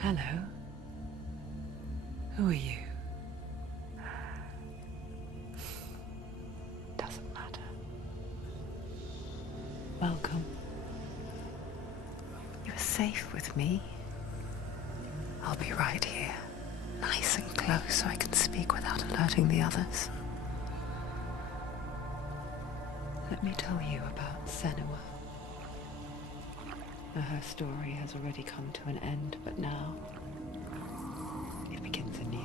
Hello. Who are you? Doesn't matter. Welcome. You're safe with me. I'll be right here, nice and close so I can speak without alerting the others. Let me tell you about Senua. Her story has already come to an end, but now it begins anew.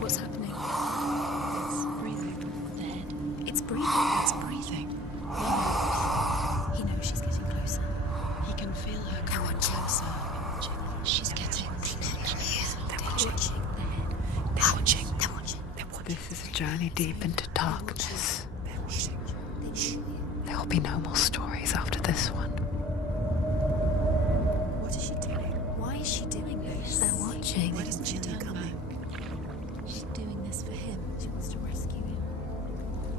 What's happening? It's breathing. Dead. It's breathing. It's breathing. He knows she's getting closer. He can feel her coming closer. She's getting closer. They're watching. They're watching. They're watching. This is a journey deep into darkness. They're watching. There will be no more stories after this one. What is she doing? Why is she doing this? They're watching. Why doesn't she turn back? She's doing this for him. She wants to rescue him.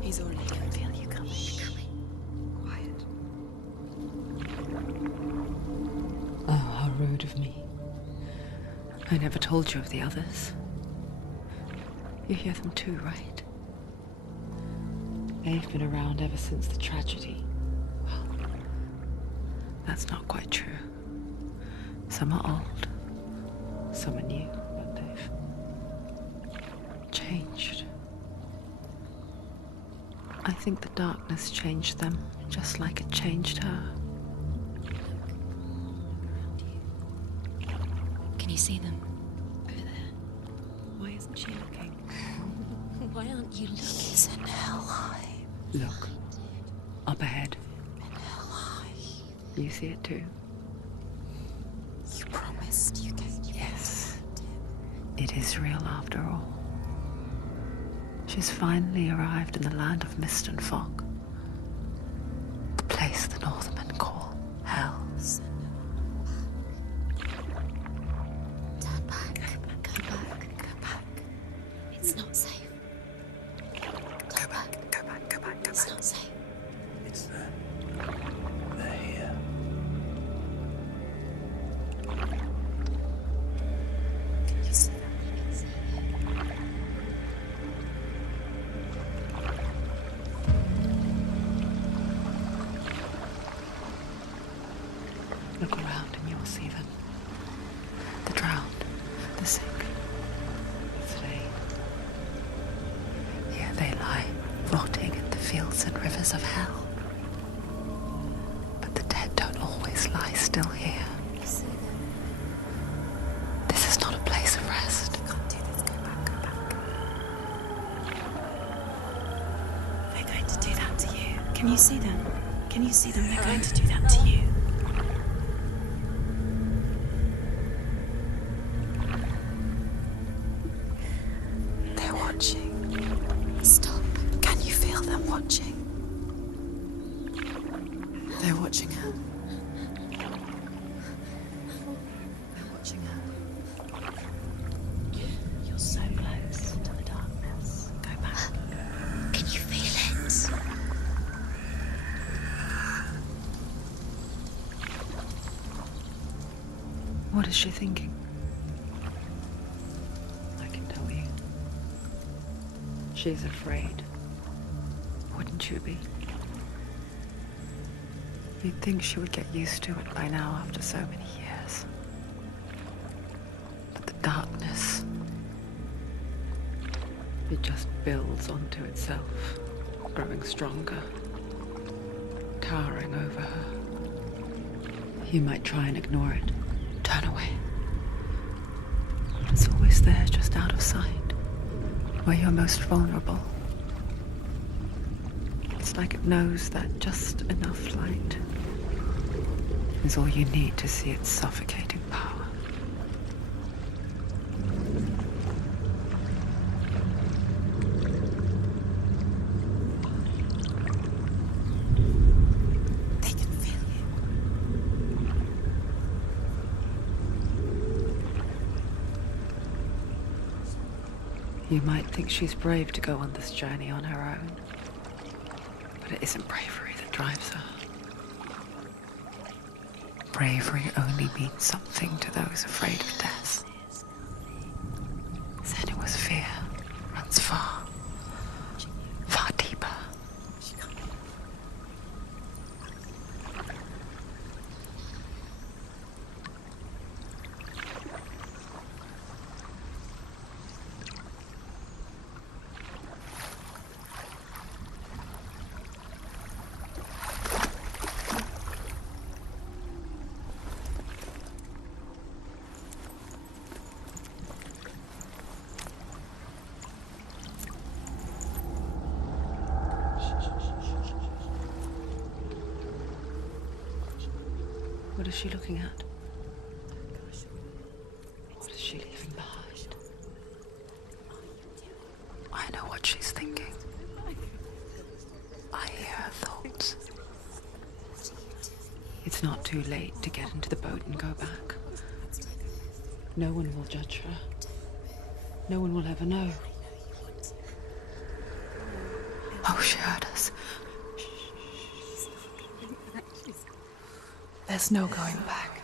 He's already going to feel you coming. Quiet. Oh, how rude of me. I never told you of the others. You hear them too, right? They've been around ever since the tragedy. Well, that's not quite true. Some are old, some are new, but they've changed. I think the darkness changed them, just like it changed her. Can you see them? Over there. Why isn't she looking? Why aren't you looking? It's in Helheim. Look, up ahead. In Helheim. You see it too? You promised you gave you. Yes. It is real after all. She's finally arrived in the land of mist and fog. The place the Northmen call Hell. Turn back. Go back. Go back. It's not safe. Go back. Go back. Go back. Go It's back. not safe. It's them. They're here. Can you see that? Look around and you'll see them. The drowned, the sick, the slain. Here they lie, rotting in the fields and rivers of hell. But the dead don't always lie still here. You see them? This is not a place of rest. You can't do this. Go back. Go back. They're going to do that to you. Can you see them? Can you see them? They're going to do that to you. They're watching. Stop. Can you feel them watching? They're watching her. They're watching her. You're so close to the darkness. Go back. Can you feel it? What is she thinking? I can tell you. She's afraid. Wouldn't you be? You'd think she would get used to it by now after so many years. But the darkness, it just builds onto itself, growing stronger, towering over her. You might try and ignore it, turn away. It's always there, just out of sight, where you're most vulnerable. It's like it knows that just enough light is all you need to see its suffocating power. They can feel you. You might think she's brave to go on this journey on her own, but it isn't bravery that drives her. bravery only means something to those afraid of death. Senua's fear runs far, far deeper. What is she looking at? What is she leaving behind? I know what she's thinking. I hear her thoughts. It's not too late to get into the boat and go back. No one will judge her. No one will ever know. Oh, she heard us. There's no going back.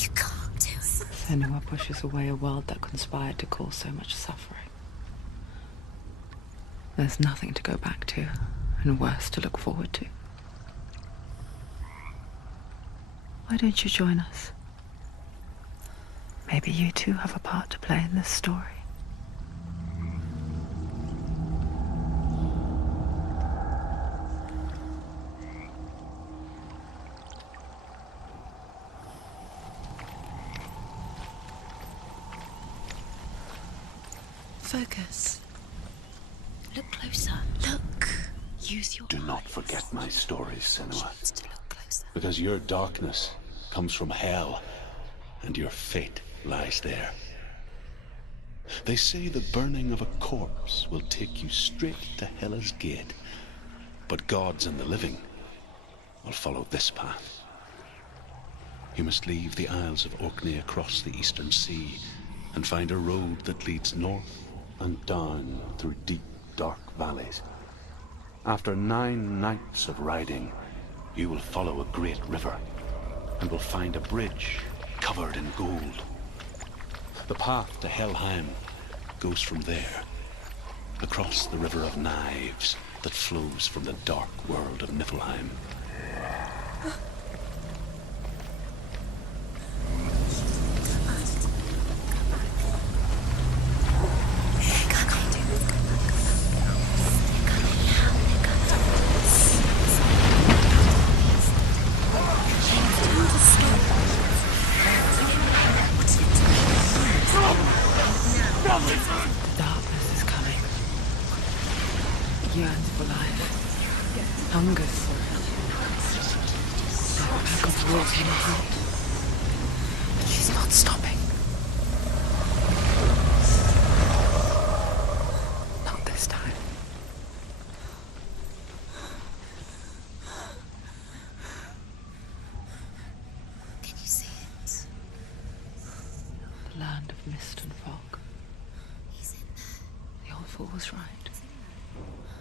You can't do it. Senua pushes away a world that conspired to cause so much suffering. There's nothing to go back to, and worse to look forward to. Why don't you join us? Maybe you too have a part to play in this story. Focus. Look closer. Look. Use your Do not eyes. forget my stories, Senua. Needs to look closer. Because your darkness comes from hell, and your fate lies there. They say the burning of a corpse will take you straight to Hela's gate, but gods and the living will follow this path. You must leave the Isles of Orkney across the eastern sea and find a road that leads north and down through deep, dark valleys. After 9 nights of riding, you will follow a great river and will find a bridge covered in gold. The path to Helheim goes from there, across the River of Knives that flows from the dark world of Niflheim. Darkness is coming. It yearns for life. Hungers for it. The pack of wolves in hunt. But she's not stopping. Not this time. Can you see it? The land of mist and fog. He's in there. The old fool was right.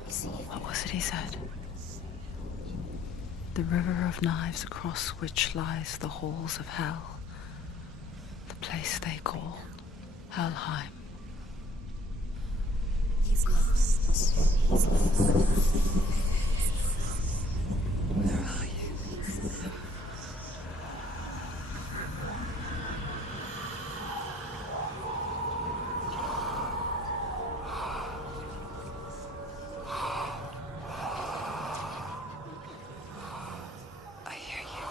You see it? What was it he said? The river of knives across which lies the halls of hell. The place they call Helheim. He's lost. He's lost. Where are you? I hear you.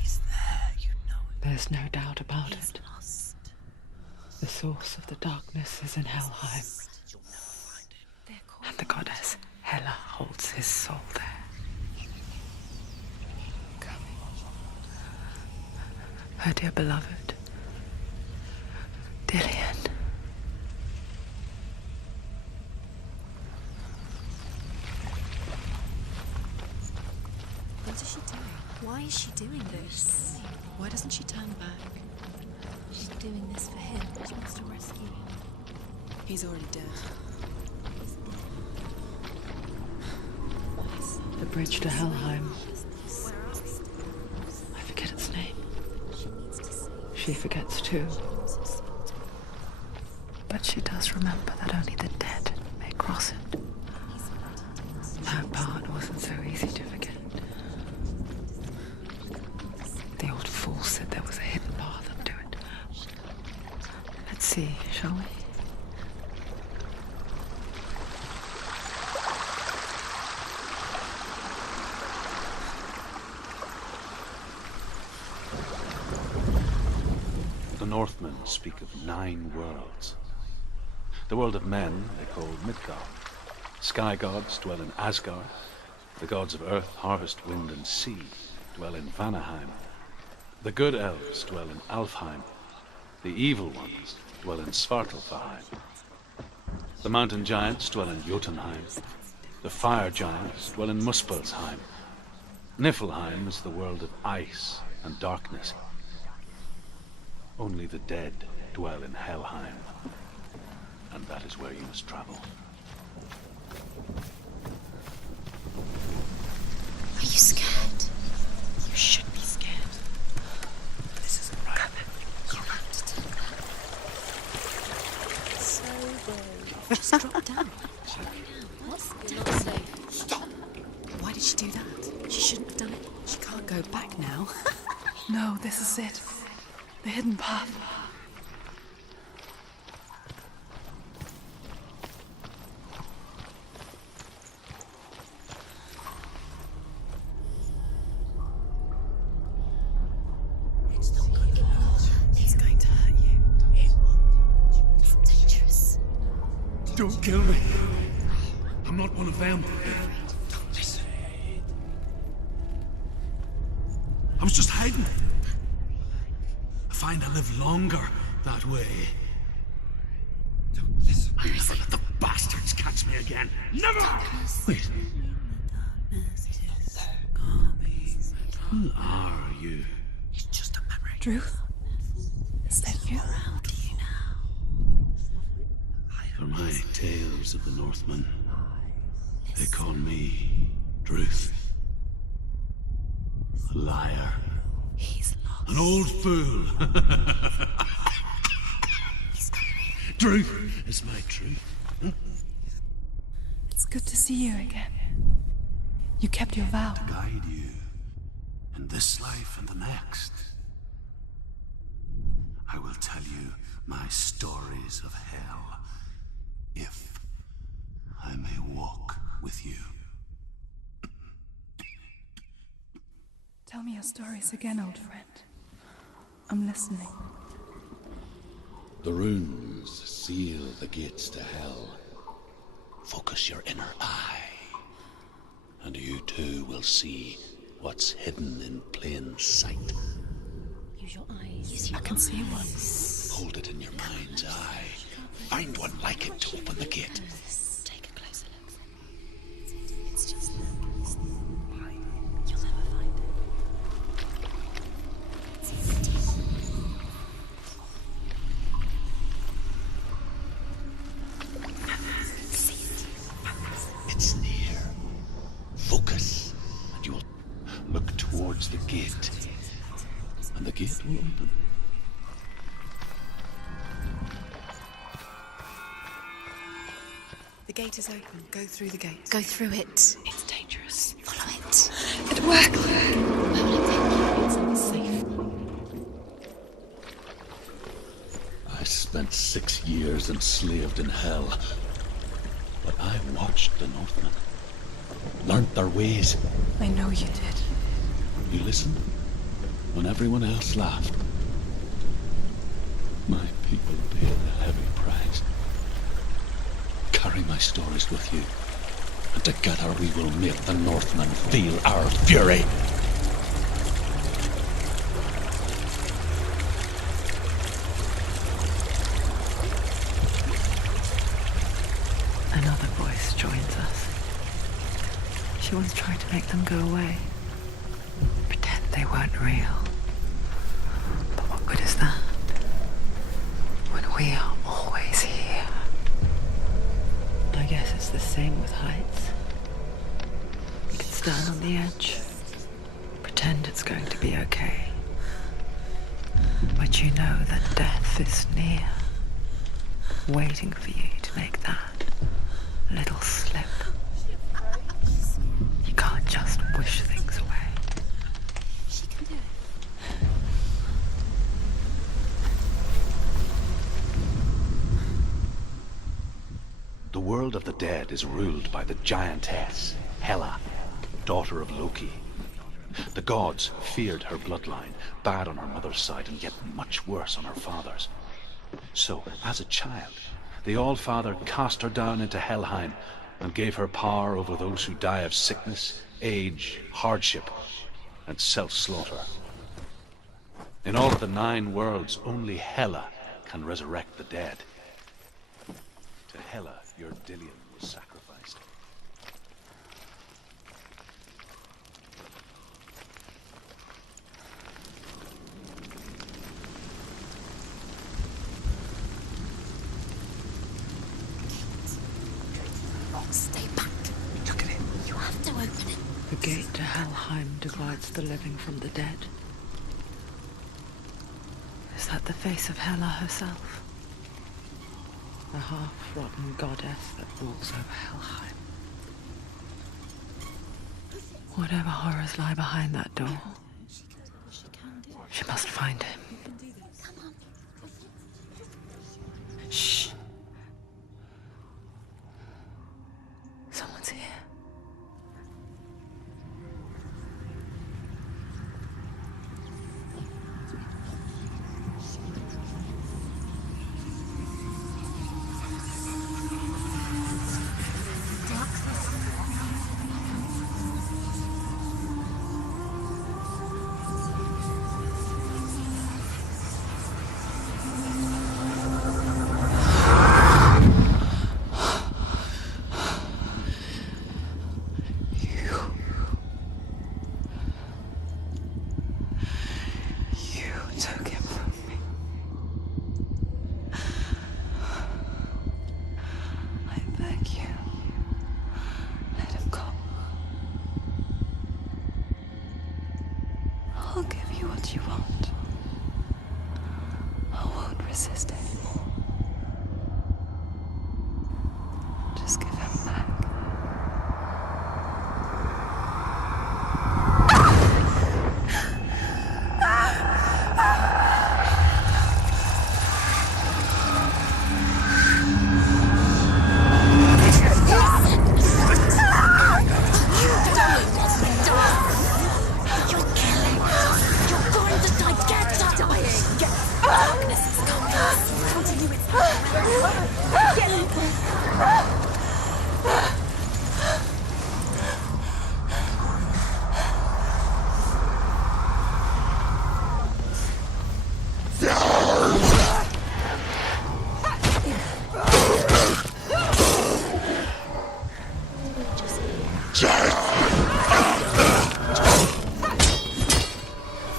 He's there, you know it. There's no doubt about He's it. lost. The source of the darkness is in Helheim, They're calling and the goddess Hela holds his soul there. Her dear beloved, Dillion. What is she doing? Why is she doing this? Why doesn't she turn back? She's doing this for him. She wants to rescue him. He's already dead. He's dead. The bridge to Helheim. I forget its name. She needs to see. She forgets too. But she does remember that only the dead may cross it. That part wasn't so easy to forget. The old fool said there was a hidden path up to it. Let's see, shall we? The Northmen speak of 9 worlds. The world of men they call Midgard. Sky gods dwell in Asgard. The gods of earth, harvest, wind, and sea dwell in Vanaheim. The good elves dwell in Alfheim. The evil ones dwell in Svartalfheim. The mountain giants dwell in Jotunheim. The fire giants dwell in Muspelheim. Niflheim is the world of ice and darkness. Only the dead dwell in Helheim. And that is where you must travel. Are you scared? You should be scared. This isn't right. You have to turn back. So brave. Just drop down. What's not safe? Stop! Why did she do that? She shouldn't have done it. She can't go back now. No, this is it. The hidden path. He's going to hurt you. It's dangerous. Don't kill me. I'm not one of them. Don't listen. I was just hiding. I find I live longer that way. Don't listen. I'll never let the bastards catch me again. Never! Wait. Who are you? It's just a memory. Druth? Is that you? Around you now. For my tales of the Northmen, they call me Druth. A liar. He's lost. An old fool. He's coming. Truth is my truth. It's good to see you again. You kept your vow. Guide you in this life and the next. I will tell you my stories of hell, if I may walk with you. Tell me your stories again, old friend. I'm listening. The runes seal the gates to hell. Focus your inner eye, and you too will see what's hidden in plain sight. Use your eyes. I can see one. Hold it in your mind's eye. Find one like it to open the gate. Take a closer look. It's just that. You'll never find it. It's empty. See it. It's near. Focus, and you'll look towards the gate. And the gate will open. The gate is open. Go through the gate. Go through it. It's dangerous. Follow it. It worked. It's safe. I spent 6 years enslaved in hell. But I watched the Northmen. Learned their ways. I know you did. You listened when everyone else laughed. My people paid a heavy price. Carry my stories with you, and together we will make the Northmen feel our fury. Another voice joins us. She once tried to make them go away. Pretend they weren't real. But what good is that? when we are always here. I guess it's the same with heights. You can stand on the edge, pretend it's going to be okay, but you know that death is near, waiting for you to make that little slip. You can't just wish things away. She can do it. The world of the dead is ruled by the giantess, Hela, daughter of Loki. The gods feared her bloodline, bad on her mother's side and yet much worse on her father's. So, as a child, the All-Father cast her down into Helheim and gave her power over those who die of sickness, age, hardship, and self-slaughter. In all of the 9 worlds, only Hela can resurrect the dead. To Hela, your Dillion was sacrificed. Stay back. Look at it. You have to open it. The gate to Helheim divides the living from the dead. Is that the face of Hela herself? The half-rotten goddess that rules over Helheim. Whatever horrors lie behind that door, she must find him. Shh. Someone's here. I'll give you what you want. I won't resist anymore. Just give him back.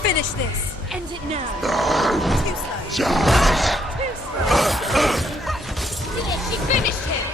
Finish this! End it now! Too slow! Too slow! She finished him!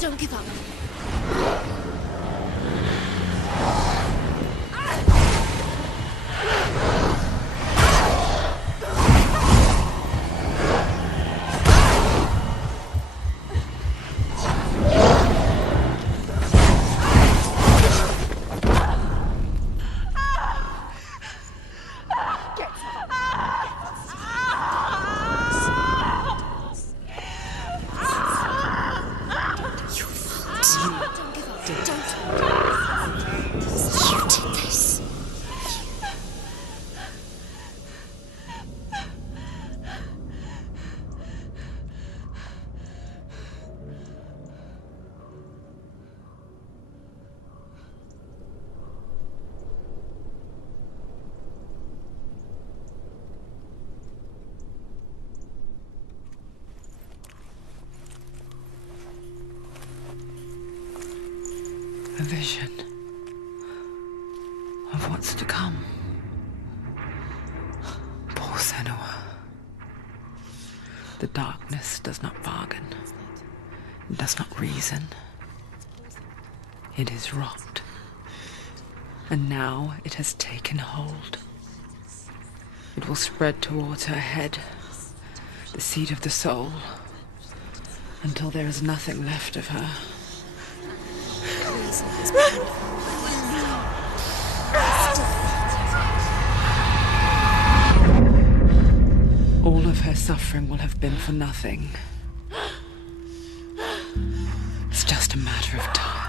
Don't give up. You did this. A vision of what's to come. Poor Senua. The darkness does not bargain. It does not reason. It is rot. And now it has taken hold. It will spread towards her head, the seat of the soul, until there is nothing left of her. All of her suffering will have been for nothing. It's just a matter of time.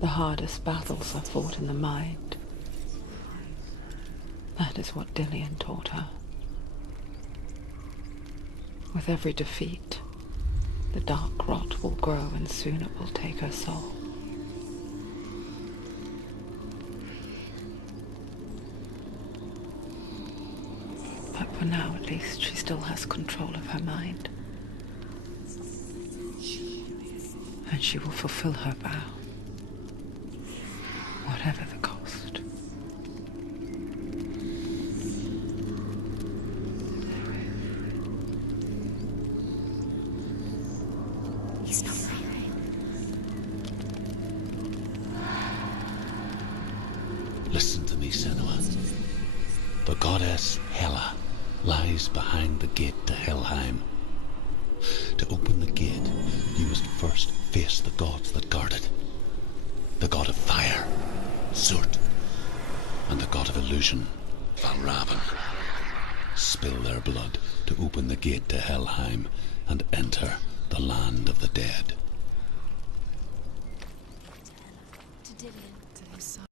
The hardest battles are fought in the mind. That is what Dillion taught her. With every defeat, the dark rot will grow and soon it will take her soul. But for now, at least, she still has control of her mind. And she will fulfill her vow. Whatever the cost. He's not there. Listen to me, Senua. The goddess Hela lies behind the gate to Helheim. To open the gate, you must first face the gods that guard it. The god of fire, Zurt, and the god of illusion, Valravan. Spill their blood to open the gate to Helheim and enter the land of the dead. To Dillion. To his son.